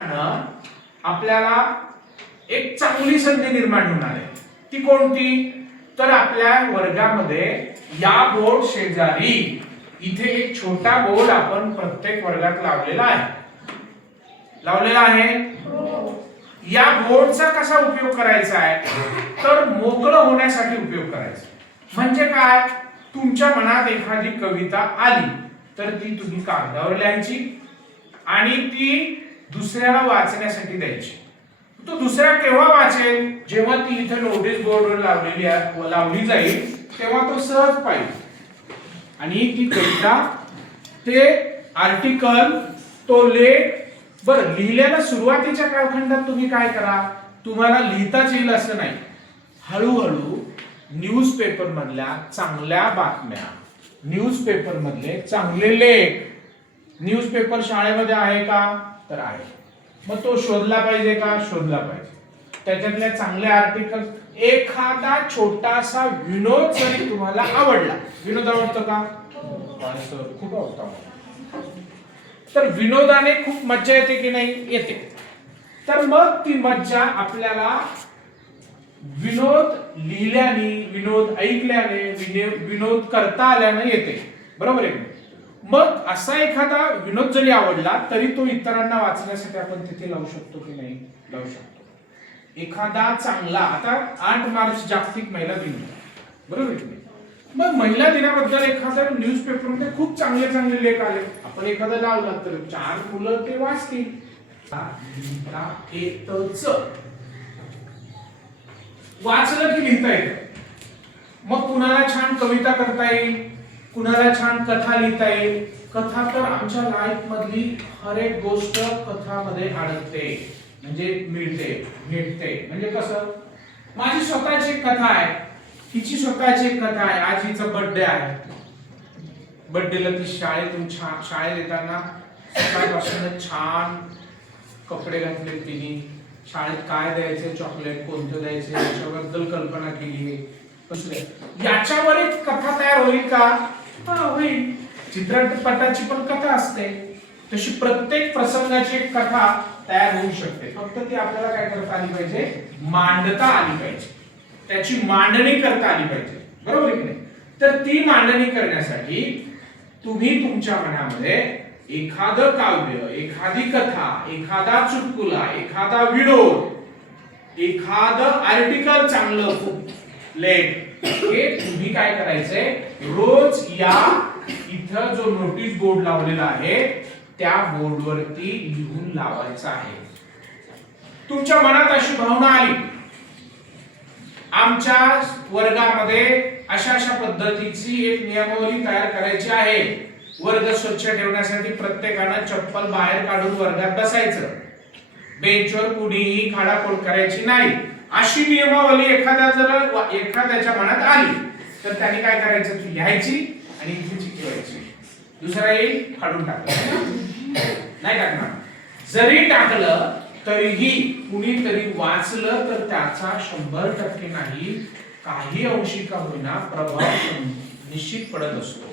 आपल्याला एक चांगली संधी निर्माण होणार आहे. ती कोणती? तर आपल्या वर्गामध्ये या बोर्ड शेजारी इथे एक छोटा बोर्ड आपण प्रत्येक वर्गात लावलेला आहे. या बोर्डचा कसा उपयोग करायचा आहे? तर मोकळं होण्यासाठी उपयोग करायचा. म्हणजे काय? तुमच्या मनात एखादी कविता आली तर ती तुम्ही कागदावर लिहायची आणि ती दुसऱ्याला वाचण्यासाठी द्यायची. तो दुसरा केव्हा वाचेल? जेव्हा ती इथे नोटीस बोर्डवर लावली जाईल तेव्हा तो सहज पाहिजे. आणि ती कविता, ते आर्टिकल, तो लेख, बरं लिहिल्याला सुरुवातीच्या कालखंडात तुम्ही काय करा, तुम्हाला लिहिताच येईल असं नाही. हळूहळू न्यूजपेपर मधल्या चांगल्या बातम्या, न्यूजपेपर मधले चांगले लेख, न्यूजपेपर शाळेमध्ये आहे का? तर आहे. मग तो शोधला पाहिजे का? शोधला पाहिजे. त्याच्यातल्या चांगल्या आर्टिकल, एखादा छोटासा विनोद जरी तुम्हाला आवडला, विनोद आवडतो का? खूप आवडतो. तर विनोदाने खूप मज्जा येते की नाही? येते. तर मग ती मज्जा आपल्याला विनोद लिहिल्याने, विनोद ऐकल्याने, विनोद करता आल्याने येते. बरोबर आहे? मग असा एखादा विनोद जरी आवडला तरी तो इतरांना वाचण्यासाठी आपण तिथे लावू शकतो की नाही? लावू शकतो. एखादा चांगला, आता 8 मार्च जागतिक महिला दिन, बरोबर आहे? मग महिला दिनाबद्दल एखाद्या न्यूजपेपर मध्ये खूप चांगले चांगले लेख आले, आपण एखादा लावला तर 4 मुलं ते वाचतील. वाचलं की लिहिता येतं. मग कुणाला छान कविता करता येईल, कुणाला छान कथा लिहिता येईल. कथा तर आमच्या लाईफ मधली हर एक गोष्ट कथामध्ये अडकते, म्हणजे भेटते. म्हणजे कसं, माझी स्वतःची एक कथा आहे, हिची स्वतःची एक कथा आहे. आज हिचा बर्थडे आहे. बर्थडेला ती शाळेत येताना सकाळपासून छान कपडे घातले तिने, शाळेत काय द्यायचे, चॉकलेट कोणतं द्यायचे याच्याबद्दल कल्पना केली. याच्यावर एक कथा तयार होईल का? होईल. चित्रपटाची पण कथा असते, तशी प्रत्येक प्रसंगाची एक कथा तयार होऊ शकते. फक्त ती आपल्याला काय करता आली पाहिजे? मांडता आली पाहिजे. त्याची मांडणी करता आली पाहिजे. बरोबर की नाही? तर ती मांडणी करण्यासाठी तुम्ही तुमच्या मनामध्ये एखादं काव्य, एखादी कथा, एखादा चुटकुला, एखादा विनोद, एखादं आर्टिकल चांगलं लेख, हे तुम्ही काय करायचंय? रोज या इथं जो नोटीस बोर्ड लावलेला आहे त्या बोर्डवरती लिहून लावायचं आहे. तुमच्या मनात अशी भावना आली, आमच्या वर्गामध्ये अशा पद्धतीची एक नियमावली तयार करायची आहे. वर्ग स्वच्छ ठेवण्यासाठी प्रत्येकानं चप्पल बाहेर काढून वर्गात बसायचं, बेंचवर कुणीही खाडाखोड करायची नाही. अशी नियमावली एखाद्याच्या मनात आली तर त्याने काय करायचं? ती लिहायची आणि इथे चिकटवायची. दुसरा येईल, फाडून टाकायचं. नाही टाकणार. जरी टाकलं तरीही कुणीतरी वाचलं तर त्याचा 100% नाही, काही अंशी का होईना प्रभाव निश्चित पडत असतो.